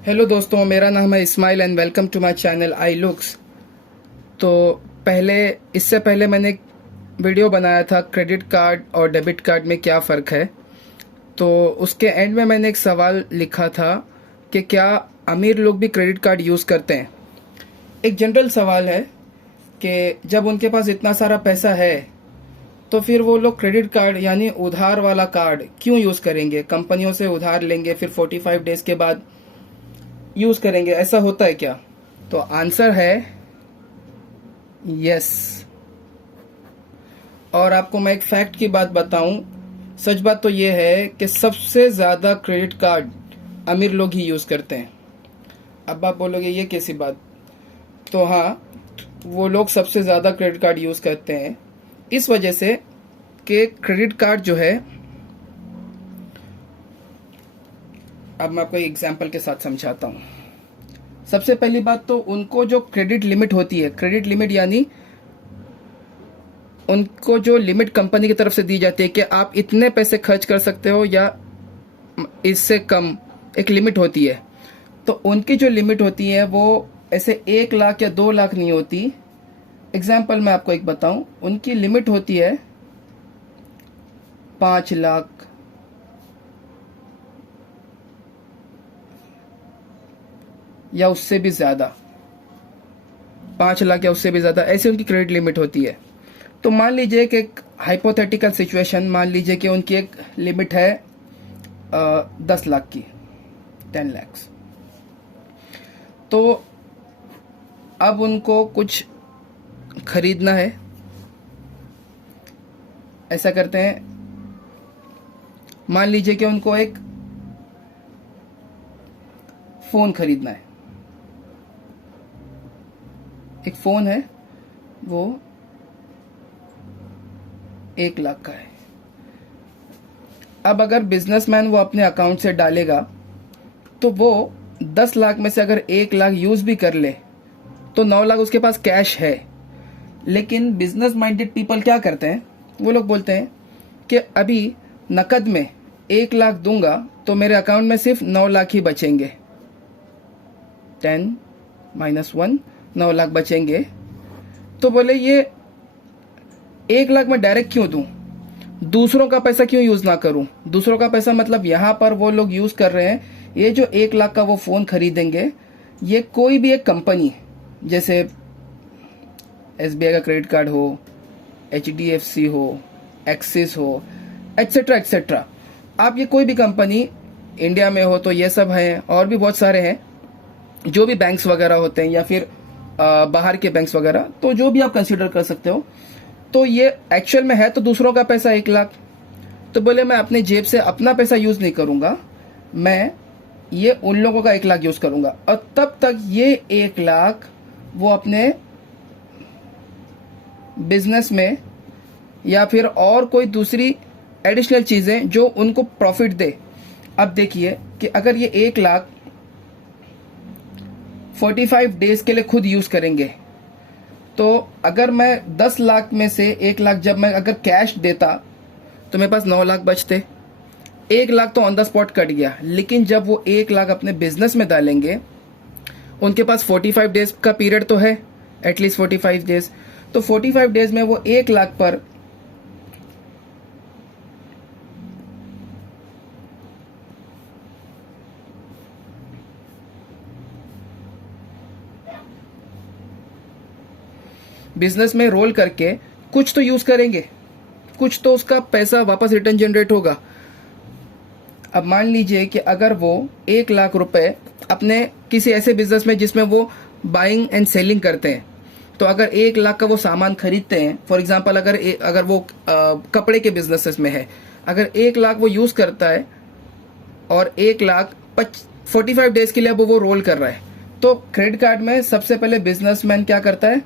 Hello दोस्तों, मेरा नाम है Ismail and welcome to my channel I looks. तो इससे पहले मैंने एक वीडियो बनाया था क्रेडिट कार्ड और डेबिट कार्ड में क्या फ़र्क है। तो उसके एंड में मैंने एक सवाल लिखा था कि क्या अमीर लोग भी क्रेडिट कार्ड यूज़ करते हैं। एक जनरल सवाल है कि जब उनके पास इतना सारा पैसा है तो फिर वो लोग क्रेडिट कार्ड यानी उधार वाला कार्ड क्यों यूज़ करेंगे। कंपनियों से उधार लेंगे, फिर 45 डेज़ के बाद यूज़ करेंगे। ऐसा होता है क्या? तो आंसर है यस। और आपको मैं एक फैक्ट की बात बताऊं, सच बात तो ये है कि सबसे ज़्यादा क्रेडिट कार्ड अमीर लोग ही यूज़ करते हैं। अब आप बोलोगे ये कैसी बात? तो हाँ, वो लोग सबसे ज़्यादा क्रेडिट कार्ड यूज़ करते हैं इस वजह से कि क्रेडिट कार्ड जो है, अब मैं आपको एक एग्जांपल के साथ समझाता हूँ। सबसे पहली बात तो उनको जो क्रेडिट लिमिट होती है, क्रेडिट लिमिट यानी उनको जो लिमिट कंपनी की तरफ से दी जाती है कि आप इतने पैसे खर्च कर सकते हो या इससे कम, एक लिमिट होती है। तो उनकी जो लिमिट होती है वो ऐसे 1 लाख या 2 लाख नहीं होती। एग्जाम्पल मैं आपको एक बताऊं, उनकी लिमिट होती है 5 लाख या उससे भी ज़्यादा, 5 लाख या उससे भी ज़्यादा, ऐसी उनकी क्रेडिट लिमिट होती है। तो मान लीजिए कि एक हाइपोथेटिकल सिचुएशन, मान लीजिए कि उनकी एक लिमिट है 10 लाख की, 10 lakhs। तो अब उनको कुछ खरीदना है। ऐसा करते हैं, मान लीजिए कि उनको एक फ़ोन खरीदना है। एक फ़ोन है, वो 1 लाख का है। अब अगर बिजनेसमैन वो अपने अकाउंट से डालेगा तो वो 10 लाख में से अगर 1 लाख यूज़ भी कर ले तो 9 लाख उसके पास कैश है। लेकिन बिजनेस माइंडेड पीपल क्या करते हैं, वो लोग बोलते हैं कि अभी नकद में 1 लाख दूंगा तो मेरे अकाउंट में सिर्फ 9 लाख ही बचेंगे। 10 - 1, 9 लाख बचेंगे। तो बोले ये 1 लाख में डायरेक्ट क्यों दूं, दूसरों का पैसा क्यों यूज ना करूं। दूसरों का पैसा मतलब यहाँ पर वो लोग यूज कर रहे हैं, ये जो 1 लाख का वो फोन खरीदेंगे, ये कोई भी एक कंपनी, जैसे SBI का क्रेडिट कार्ड हो, HDFC हो, एक्सिस हो, एक्सेट्रा एक्सेट्रा। आप ये कोई भी कंपनी इंडिया में हो तो ये सब हैं, और भी बहुत सारे हैं जो भी बैंक्स वगैरह होते हैं या फिर बाहर के बैंक्स वगैरह, तो जो भी आप कंसीडर कर सकते हो। तो ये एक्चुअल में है तो दूसरों का पैसा 1 लाख। तो बोले मैं अपने जेब से अपना पैसा यूज़ नहीं करूँगा, मैं ये उन लोगों का 1 लाख यूज़ करूँगा। और तब तक ये 1 लाख वो अपने बिजनेस में या फिर और कोई दूसरी एडिशनल चीज़ें जो उनको प्रॉफिट दे। अब देखिए कि अगर ये 1 लाख 45 डेज के लिए खुद यूज़ करेंगे, तो अगर मैं 10 लाख में से 1 लाख जब मैं अगर कैश देता तो मेरे पास 9 लाख बचते। 1 लाख तो ऑन द स्पॉट कट गया। लेकिन जब वो 1 लाख अपने बिजनेस में डालेंगे, उनके पास 45 डेज का पीरियड तो है, एटलीस्ट 45 डेज। तो 45 डेज में वो 1 लाख पर बिजनेस में रोल करके कुछ तो यूज करेंगे, कुछ तो उसका पैसा वापस रिटर्न जनरेट होगा। अब मान लीजिए कि अगर वो 1 लाख रुपए अपने किसी ऐसे बिजनेस में जिसमें वो बाइंग एंड सेलिंग करते हैं, तो अगर 1 लाख का वो सामान खरीदते हैं, फॉर एग्जांपल अगर वो कपड़े के बिजनेसेस में है, अगर 1 लाख वो यूज करता है और 1 लाख 45 डेज के लिए अब वो रोल कर रहा है, तो क्रेडिट कार्ड में सबसे पहले बिजनेसमैन क्या करता है,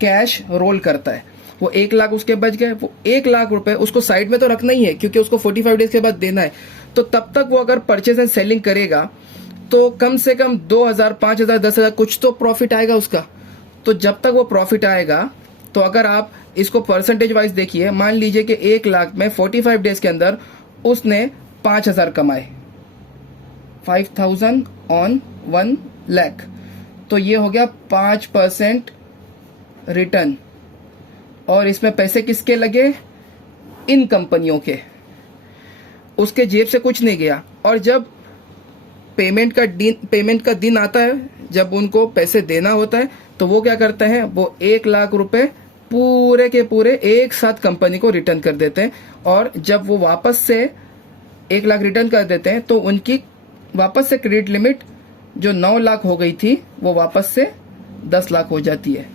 कैश रोल करता है। वो 1 लाख उसके बच गए, वो 1 लाख रुपए उसको साइड में तो रखना ही है क्योंकि उसको 45 डेज के बाद देना है। तो तब तक वो अगर परचेज एंड सेलिंग करेगा तो कम से कम 2,000, 5,000, 10,000 कुछ तो प्रॉफिट आएगा उसका। तो जब तक वो प्रॉफिट आएगा, तो अगर आप इसको परसेंटेज वाइज देखिए, मान लीजिए कि 1 लाख में 45 डेज के अंदर उसने 5,000 कमाए, 5,000 ऑन 1 लाख, तो ये हो गया 5% रिटर्न। और इसमें पैसे किसके लगे? इन कंपनियों के, उसके जेब से कुछ नहीं गया। और जब पेमेंट का दिन आता है, जब उनको पैसे देना होता है, तो वो क्या करते हैं, वो 1 लाख रुपए पूरे के पूरे एक साथ कंपनी को रिटर्न कर देते हैं। और जब वो वापस से 1 लाख रिटर्न कर देते हैं, तो उनकी वापस से क्रेडिट लिमिट जो 9 लाख हो गई थी, वो वापस से 10 लाख हो जाती है।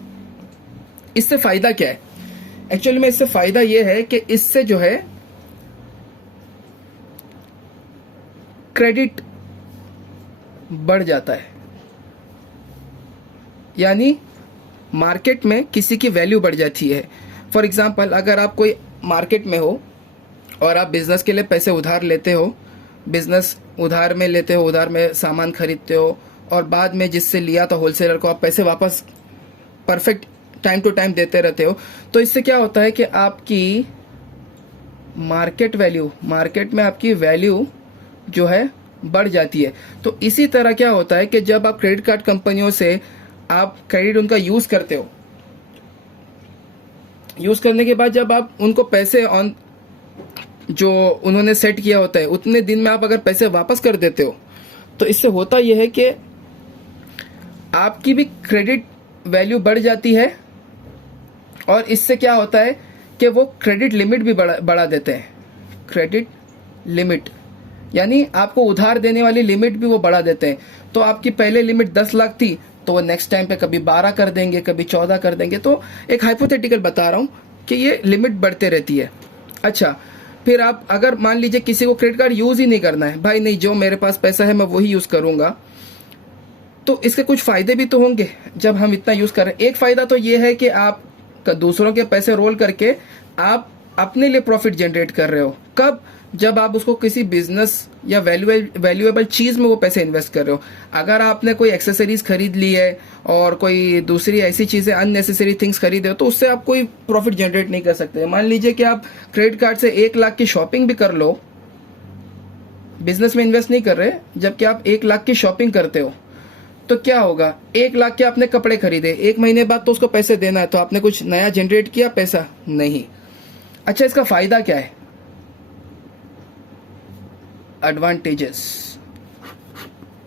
इससे फायदा क्या है? एक्चुअली में इससे फायदा ये है कि इससे जो है क्रेडिट बढ़ जाता है, यानी मार्केट में किसी की वैल्यू बढ़ जाती है। फॉर एग्जांपल, अगर आप कोई मार्केट में हो और आप बिजनेस के लिए पैसे उधार लेते हो, बिजनेस उधार में लेते हो, उधार में सामान खरीदते हो, और बाद में जिससे लिया था होलसेलर को आप पैसे वापस परफेक्ट टाइम टू टाइम देते रहते हो, तो इससे क्या होता है कि आपकी मार्केट में आपकी वैल्यू जो है बढ़ जाती है। तो इसी तरह क्या होता है कि जब आप क्रेडिट कार्ड कंपनियों से आप क्रेडिट उनका यूज करते हो, यूज करने के बाद जब आप उनको पैसे ऑन जो उन्होंने सेट किया होता है उतने दिन में आप अगर पैसे वापस कर देते हो, तो इससे होता यह है कि आपकी भी क्रेडिट वैल्यू बढ़ जाती है। और इससे क्या होता है कि वो क्रेडिट लिमिट भी बढ़ा देते हैं। क्रेडिट लिमिट यानी आपको उधार देने वाली लिमिट भी वो बढ़ा देते हैं। तो आपकी पहले लिमिट 10 लाख थी, तो वो नेक्स्ट टाइम पे कभी 12 कर देंगे, कभी 14 कर देंगे। तो एक हाइपोथेटिकल बता रहा हूँ कि ये लिमिट बढ़ते रहती है। अच्छा, फिर आप अगर मान लीजिए किसी को क्रेडिट कार्ड यूज ही नहीं करना है, भाई नहीं, जो मेरे पास पैसा है मैं वही यूज करूंगा, तो इसके कुछ फायदे भी तो होंगे जब हम इतना यूज कर रहे हैं। एक फायदा तो ये है कि आप दूसरों के पैसे रोल करके आप अपने लिए प्रॉफिट जनरेट कर रहे हो। कब? जब आप उसको किसी बिजनेस या वैल्यूएबल चीज में वो पैसे इन्वेस्ट कर रहे हो। अगर आपने कोई एक्सेसरीज खरीद ली है और कोई दूसरी ऐसी चीजें अननेसेसरी थिंग्स खरीदे हो, तो उससे आप कोई प्रॉफिट जनरेट नहीं कर सकते। मान लीजिए कि आप क्रेडिट कार्ड से 1 लाख की शॉपिंग भी कर लो, बिजनेस में इन्वेस्ट नहीं कर रहे, जबकि आप 1 लाख की शॉपिंग करते हो, तो क्या होगा? 1 लाख के आपने कपड़े खरीदे, 1 महीने बाद तो उसको पैसे देना है, तो आपने कुछ नया जनरेट किया पैसा? नहीं। अच्छा, इसका फायदा क्या है? एडवांटेजेस।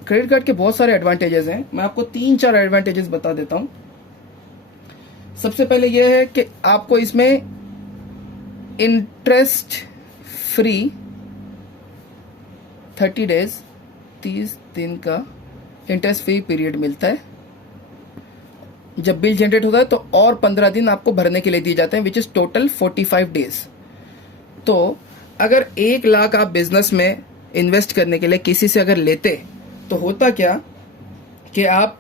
क्रेडिट कार्ड के बहुत सारे एडवांटेजेस हैं, मैं आपको 3-4 एडवांटेजेस बता देता हूं। सबसे पहले यह है कि आपको इसमें इंटरेस्ट फ्री 30 डेज 30 दिन का इंटरेस्ट फ्री पीरियड मिलता है। जब बिल जनरेट होता है तो और 15 दिन आपको भरने के लिए दिए जाते हैं, विच इज टोटल 45 डेज। तो अगर 1 लाख आप बिजनेस में इन्वेस्ट करने के लिए किसी से अगर लेते, तो होता क्या कि आप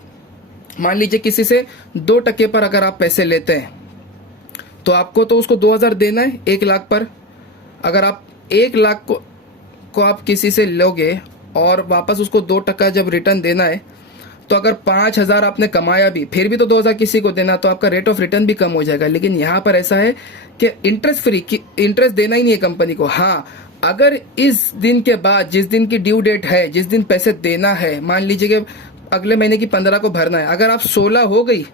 मान लीजिए किसी से 2% पर अगर आप पैसे लेते हैं, तो आपको तो उसको 2000 देना है 1 लाख पर। अगर आप 1 लाख को आप किसी से लोगे और वापस उसको 2% जब रिटर्न देना है, तो अगर 5000 आपने कमाया भी, फिर भी तो 2000 किसी को देना, तो आपका रेट ऑफ रिटर्न भी कम हो जाएगा। लेकिन यहाँ पर ऐसा है कि इंटरेस्ट फ्री, इंटरेस्ट देना ही नहीं है कंपनी को। हाँ, अगर इस दिन के बाद, जिस दिन की ड्यू डेट है, जिस दिन पैसे देना है, मान लीजिए कि अगले महीने की 15 को भरना है, अगर आप 16 हो गई,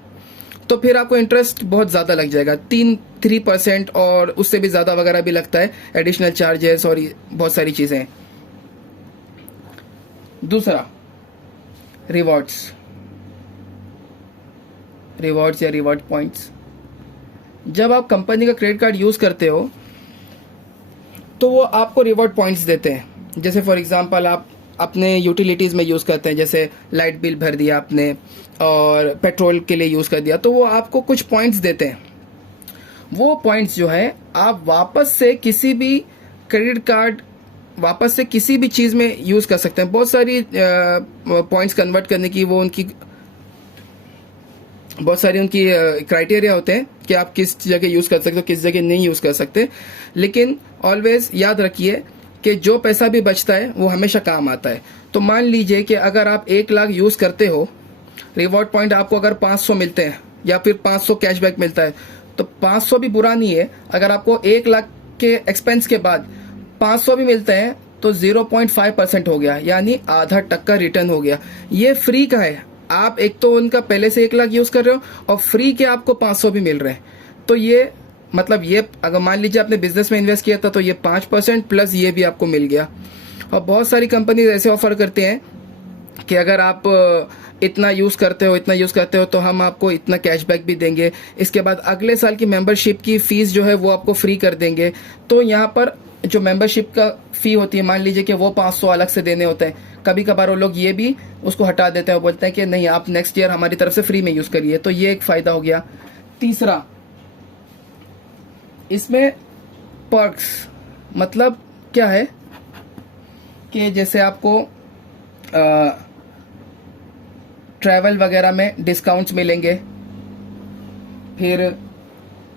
तो फिर आपको इंटरेस्ट बहुत ज़्यादा लग जाएगा, 3% और उससे भी ज़्यादा वगैरह भी लगता है, एडिशनल चार्जेस और बहुत सारी चीज़ें। दूसरा, रिवॉर्ड्स या रिवॉर्ड पॉइंट्स। जब आप कंपनी का क्रेडिट कार्ड यूज़ करते हो, तो वो आपको रिवॉर्ड पॉइंट्स देते हैं। जैसे फॉर एग्जांपल आप अपने यूटिलिटीज़ में यूज़ करते हैं, जैसे लाइट बिल भर दिया आपने और पेट्रोल के लिए यूज़ कर दिया, तो वो आपको कुछ पॉइंट्स देते हैं। वो पॉइंट्स जो है आप वापस से किसी भी क्रेडिट कार्ड, वापस से किसी भी चीज़ में यूज़ कर सकते हैं। बहुत सारी पॉइंट्स कन्वर्ट करने की वो उनकी बहुत सारी उनकी क्राइटेरिया होते हैं कि आप किस जगह यूज़ कर सकते हो, किस जगह नहीं यूज़ कर सकते। लेकिन ऑलवेज याद रखिए कि जो पैसा भी बचता है वो हमेशा काम आता है। तो मान लीजिए कि अगर आप 1 लाख यूज़ करते हो, रिवॉर्ड पॉइंट आपको अगर 500 मिलते हैं या फिर 500 कैशबैक मिलता है, तो 500 भी बुरा नहीं है। अगर आपको 1 लाख के एक्सपेंस के बाद 500 भी मिलते हैं, तो 0.5% हो गया, यानी आधा टक्का रिटर्न हो गया। ये फ्री का है, आप एक तो उनका पहले से 1 लाख यूज कर रहे हो और फ्री के आपको 500 भी मिल रहे हैं। तो ये मतलब ये अगर मान लीजिए आपने बिजनेस में इन्वेस्ट किया था तो ये 5% प्लस ये भी आपको मिल गया। और बहुत सारी कंपनीज ऐसे ऑफर करते हैं कि अगर आप इतना यूज़ करते हो तो हम आपको इतना कैशबैक भी देंगे, इसके बाद अगले साल की मेंबरशिप की फ़ीस जो है वो आपको फ्री कर देंगे। तो यहाँ पर जो मेंबरशिप का फ़ी होती है, मान लीजिए कि वो 500 अलग से देने होते हैं, कभी कभार वो लोग ये भी उसको हटा देते हैं, वो बोलते हैं कि नहीं आप नेक्स्ट ईयर हमारी तरफ से फ्री में यूज़ करिए। तो ये एक फ़ायदा हो गया। तीसरा, इसमें पर्क्स मतलब क्या है कि जैसे आपको ट्रैवल वगैरह में डिस्काउंट्स मिलेंगे, फिर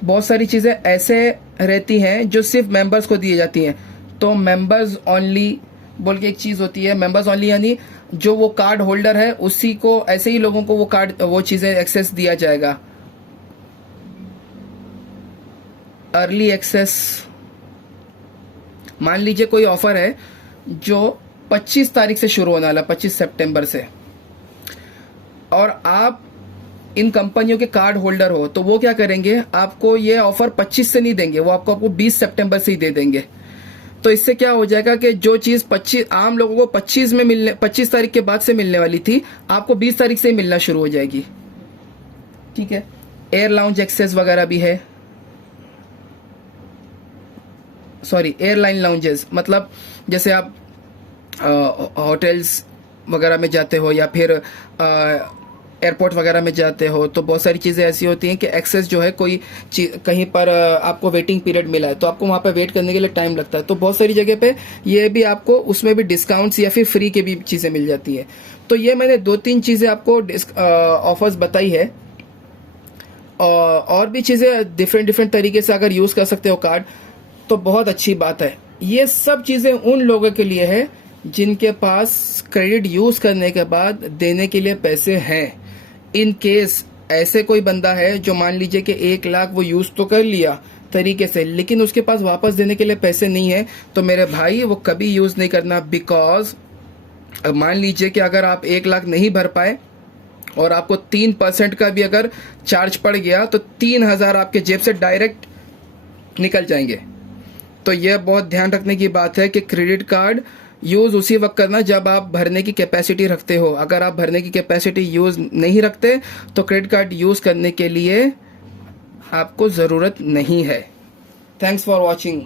बहुत सारी चीज़ें ऐसे रहती हैं जो सिर्फ मेंबर्स को दी जाती हैं। तो मेंबर्स ओनली बोल के एक चीज़ होती है, मेंबर्स ओनली यानी जो वो कार्ड होल्डर है उसी को, ऐसे ही लोगों को वो चीज़ें एक्सेस दिया जाएगा। अर्ली एक्सेस, मान लीजिए कोई ऑफर है जो 25 तारीख से शुरू होने वाला, 25 सितंबर से, और आप इन कंपनियों के कार्ड होल्डर हो, तो वो क्या करेंगे, आपको ये ऑफर 25 से नहीं देंगे, वो आपको 20 सितंबर से ही दे देंगे। तो इससे क्या हो जाएगा कि जो चीज़ 25 आम लोगों को 25 तारीख के बाद से मिलने वाली थी, आपको 20 तारीख से ही मिलना शुरू हो जाएगी। ठीक है। एयर लाउंज एक्सेस वगैरह भी है, सॉरी एयरलाइन लाउंजेस, मतलब जैसे आप होटल्स वगैरह में जाते हो या फिर एयरपोर्ट वगैरह में जाते हो, तो बहुत सारी चीज़ें ऐसी होती हैं कि एक्सेस जो है कोई कहीं पर आपको वेटिंग पीरियड मिला है तो आपको वहाँ पर वेट करने के लिए टाइम लगता है, तो बहुत सारी जगह पे ये भी आपको उसमें भी डिस्काउंट्स या फिर फ्री के भी चीज़ें मिल जाती है। तो ये मैंने 2-3 चीज़ें आपको ऑफर्स बताई है, और भी चीज़ें डिफरेंट तरीके से अगर यूज़ कर सकते हो कार्ड तो बहुत अच्छी बात है। ये सब चीज़ें उन लोगों के लिए है जिनके पास क्रेडिट यूज़ करने के बाद देने के लिए पैसे हैं। इन केस ऐसे कोई बंदा है जो मान लीजिए कि 1 लाख वो यूज़ तो कर लिया तरीके से, लेकिन उसके पास वापस देने के लिए पैसे नहीं है, तो मेरे भाई वो कभी यूज़ नहीं करना। बिकॉज मान लीजिए कि अगर आप 1 लाख नहीं भर पाए और आपको 3% का भी अगर चार्ज पड़ गया तो 3,000 आपके जेब से डायरेक्ट निकल जाएंगे। तो यह बहुत ध्यान रखने की बात है कि क्रेडिट कार्ड यूज़ उसी वक्त करना जब आप भरने की कैपेसिटी रखते हो। अगर आप भरने की कैपेसिटी यूज़ नहीं रखते तो क्रेडिट कार्ड यूज़ करने के लिए आपको ज़रूरत नहीं है। Thanks for watching.